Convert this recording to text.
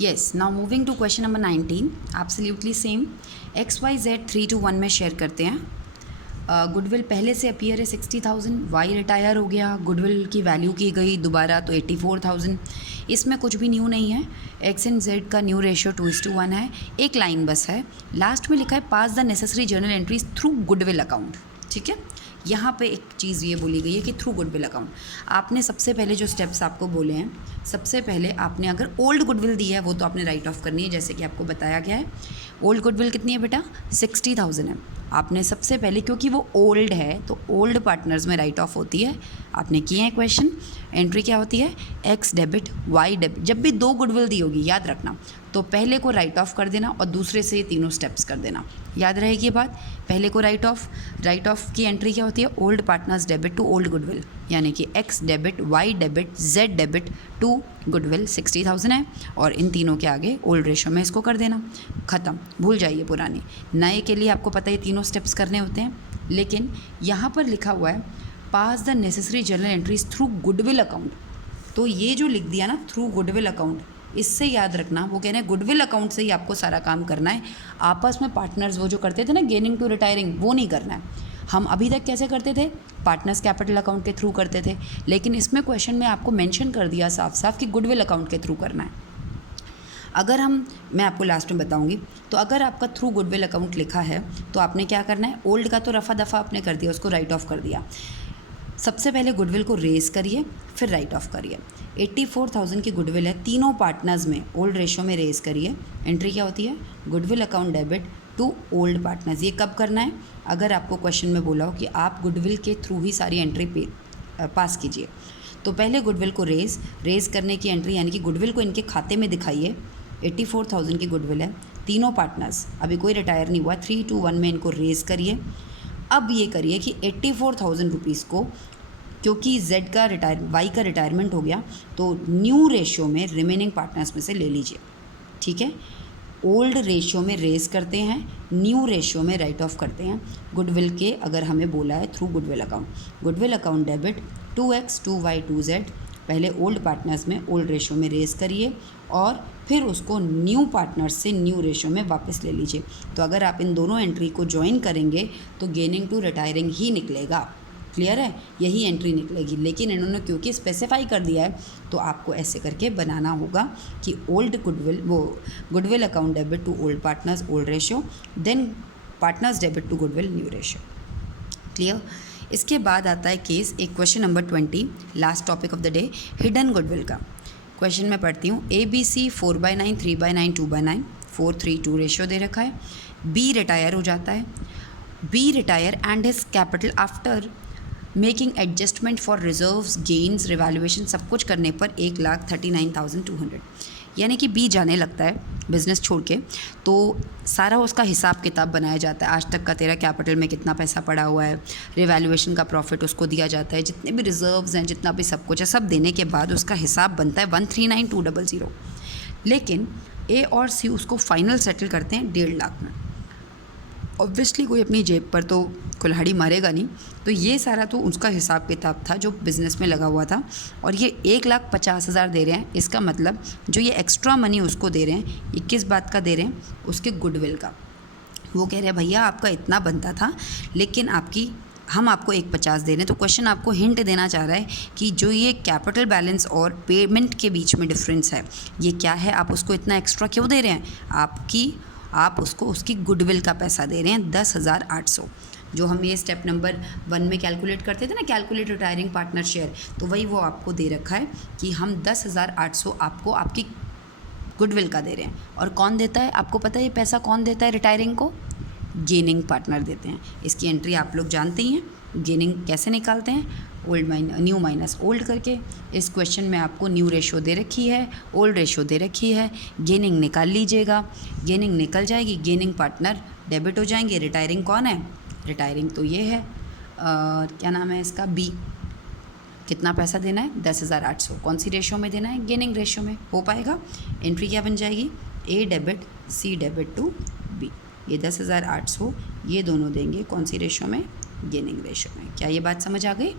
Yes, now moving to question number 19, absolutely same. X Y Z 3 to 1 में share करते हैं. Goodwill पहले से अपीयर है 60,000, वाई रिटायर हो गया, गुडविल की वैल्यू की गई दोबारा तो 84,000. इसमें कुछ भी न्यू नहीं है. एक्स एंड जेड का न्यू रेशियो 2:1 है. एक लाइन बस है, लास्ट में लिखा है pass the necessary journal entries through goodwill account. ठीक है, यहाँ पे एक चीज़ ये बोली गई है कि थ्रू गुडविल अकाउंट. आपने सबसे पहले जो स्टेप्स आपको बोले हैं, सबसे पहले आपने अगर ओल्ड गुडविल दी है वो तो आपने राइट ऑफ करनी है, जैसे कि आपको बताया गया है. ओल्ड गुडविल कितनी है बेटा? 60,000 है. आपने सबसे पहले, क्योंकि वो ओल्ड है तो ओल्ड पार्टनर्स में राइट ऑफ होती है. आपने किए हैं क्वेश्चन. एंट्री क्या होती है? X debit Y debit. जब भी दो गुडविल दी होगी, याद रखना, तो पहले को राइट ऑफ कर देना और दूसरे से तीनों स्टेप्स कर देना. याद रहेगी ये बात. पहले को राइट ऑफ की एंट्री क्या होती है? Old partners debit to old goodwill, यानी कि X debit Y debit Z debit to goodwill 60,000 है और इन तीनों के आगे ओल्ड रेशो में इसको कर देना. ख़त्म, भूल जाइए पुरानी. नए के लिए आपको पता है तीनों स्टेप्स करने होते हैं, लेकिन यहाँ पर लिखा हुआ है pass the necessary journal entries through goodwill account. तो ये जो लिख दिया ना थ्रू गुडविल अकाउंट, इससे याद रखना वो कह रहे हैं गुडविल अकाउंट से ही आपको सारा काम करना है. आपस में पार्टनर्स वो जो करते थे ना गेनिंग टू रिटायरिंग, वो नहीं करना है. हम अभी तक कैसे करते थे? पार्टनर्स कैपिटल अकाउंट के थ्रू करते थे, लेकिन इसमें क्वेश्चन में आपको मेंशन कर दिया साफ साफ कि गुडविल अकाउंट के थ्रू करना है. अगर मैं आपको लास्ट में बताऊंगी, तो अगर आपका थ्रू गुडविल अकाउंट लिखा है तो आपने क्या करना है? ओल्ड का तो रफा दफ़ा आपने कर दिया, उसको राइट ऑफ कर दिया. सबसे पहले गुडविल को रेज़ करिए, फिर राइट ऑफ करिए. 84,000 की गुडविल है, तीनों पार्टनर्स में ओल्ड रेशो में रेज़ करिए. एंट्री क्या होती है? Goodwill account debit to old partners. ये कब करना है? अगर आपको क्वेश्चन में बोला हो कि आप गुडविल के थ्रू ही सारी एंट्री पास कीजिए, तो पहले गुडविल को रेज़ करने की एंट्री, यानी कि गुडविल को इनके खाते में दिखाइए. 84,000 की गुडविल है, तीनों पार्टनर्स, अभी कोई रिटायर नहीं हुआ, 3-1 में इनको रेज़ करिए. अब ये करिए कि 84,000 रुपीज़ को, क्योंकि वाई का रिटायरमेंट हो गया, तो न्यू रेशियो में रिमेनिंग पार्टनर्स में से ले लीजिए. ठीक है, ओल्ड रेशियो में रेज़ करते हैं, न्यू रेशियो में राइट ऑफ करते हैं. गुडविल के अगर हमें बोला है through goodwill account debit 2x 2y 2z, पहले ओल्ड पार्टनर्स में ओल्ड रेशियो में रेज़ करिए और फिर उसको न्यू पार्टनर्स से न्यू रेशियो में वापस ले लीजिए. तो अगर आप इन दोनों एंट्री को ज्वाइन करेंगे तो गेनिंग टू रिटायरिंग ही निकलेगा. क्लियर है? यही एंट्री निकलेगी. लेकिन इन्होंने क्योंकि स्पेसिफाई कर दिया है तो आपको ऐसे करके बनाना होगा कि goodwill account debit to old partners old ratio, then partners debit to goodwill new ratio. Clear? इसके बाद आता है केस एक question number 20, last topic of the day, hidden goodwill का. क्वेश्चन में पढ़ती हूँ. ABC 4/9 3/9 2/9 4:3:2 रेशियो दे रखा है. बी रिटायर हो जाता है. B retire and his capital after making adjustment for reserves gains revaluation, सब कुछ करने पर 1,39,200, यानी कि बी जाने लगता है बिज़नेस छोड़ के, तो सारा उसका हिसाब किताब बनाया जाता है. आज तक का तेरा कैपिटल में कितना पैसा पड़ा हुआ है, रिवैल्यूएशन का प्रॉफिट उसको दिया जाता है, जितने भी रिजर्व्स हैं, जितना भी सब कुछ है, सब देने के बाद उसका हिसाब बनता है 139,200. लेकिन ए और सी उसको फाइनल सेटल करते हैं 1.5 लाख में. ऑब्वियसली कोई अपनी जेब पर तो कुल्हाड़ी मारेगा नहीं, तो ये सारा तो उसका हिसाब किताब था जो बिज़नेस में लगा हुआ था. और ये 1,50,000 दे रहे हैं. इसका मतलब जो ये एक्स्ट्रा मनी उसको दे रहे हैं, ये किस बात का दे रहे हैं? उसके गुडविल का. वो कह रहे हैं भैया आपका इतना बनता था, लेकिन हम आपको 1,50,000 दे रहे हैं. तो क्वेश्चन आपको हिंट देना चाह रहा है कि जो ये कैपिटल बैलेंस और पेमेंट के बीच में डिफरेंस है, ये क्या है? आप उसको इतना एक्स्ट्रा क्यों दे रहे हैं? आप उसको उसकी गुडविल का पैसा दे रहे हैं 10,800. जो हम ये स्टेप नंबर 1 में कैलकुलेट करते थे ना, कैलकुलेट रिटायरिंग पार्टनर शेयर, तो वही वो आपको दे रखा है कि हम 10,800 आपको आपकी गुडविल का दे रहे हैं. और कौन देता है? आपको पता है ये पैसा कौन देता है रिटायरिंग को? गेनिंग पार्टनर देते हैं. इसकी एंट्री आप लोग जानते ही हैं. गेनिंग कैसे निकालते हैं? न्यू माइनस ओल्ड करके. इस क्वेश्चन में आपको न्यू रेशो दे रखी है, ओल्ड रेशो दे रखी है. गेनिंग निकाल लीजिएगा. गेनिंग निकल जाएगी, गेनिंग पार्टनर डेबिट हो जाएंगे. रिटायरिंग कौन है? रिटायरिंग तो ये है, क्या नाम है इसका? बी. कितना पैसा देना है? 10,800. कौन सी रेशो में देना है? गेनिंग रेशो में. हो पाएगा? एंट्री क्या बन जाएगी? A debit C debit to B. ये 10,800 ये दोनों देंगे कौन सी रेशो में? गेनिंग रेशो में. क्या ये बात समझ आ गई?